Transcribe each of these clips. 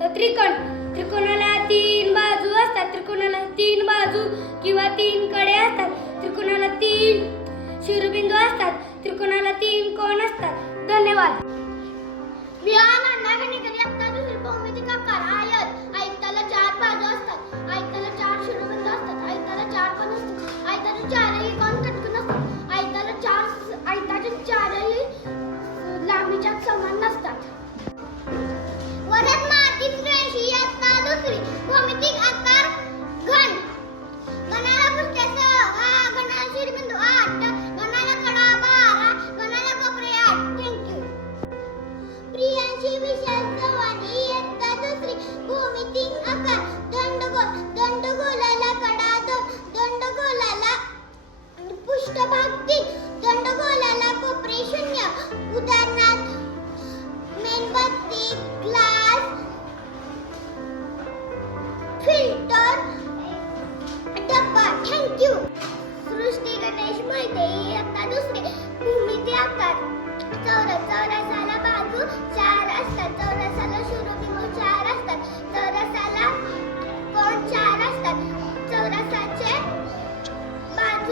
त्रिकोण. त्रिकोणाला तीन बाजू असतात. त्रिकोणाला तीन बाजू किंवा तीन कडे असतात. त्रिकोणाला तीन शिरोबिंदू असतात. त्रिकोणाला तीन कोण असतात? धन्यवाद. विहानांना गणित आता दुसरी भौमितिक आकार आयत. आयताला चार बाजू असतात. आयताला चार शिरोबिंदू असतात. आयताला चार पण असतात आयताचे चारही कोण कटकन असतात आयताला चार आयताचे चारही अं, लांबीच्या समान नसतात.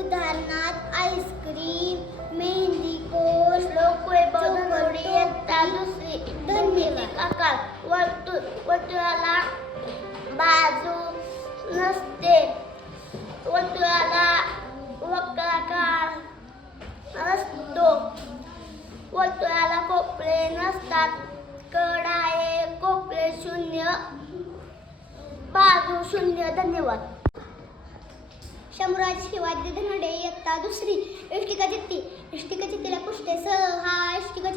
उदाहरणार्थ आईस्क्रीम मेहंदी चौकटी दुसरी धन्यवाद। आकार वर्तुळ वर्तुळाला बाजू नसते. वर्तुळाला वक्राकार असतो. वर्तुळाला कोपरे नसतात. कोपरे शून्य बाजू शून्य. धन्यवाद. शंभूराज शिवाजी धनडे इयत्ता दुसरी इष्टिका चित्ती. इष्टिका चित्तीला पुष्टे सहा इष्टिका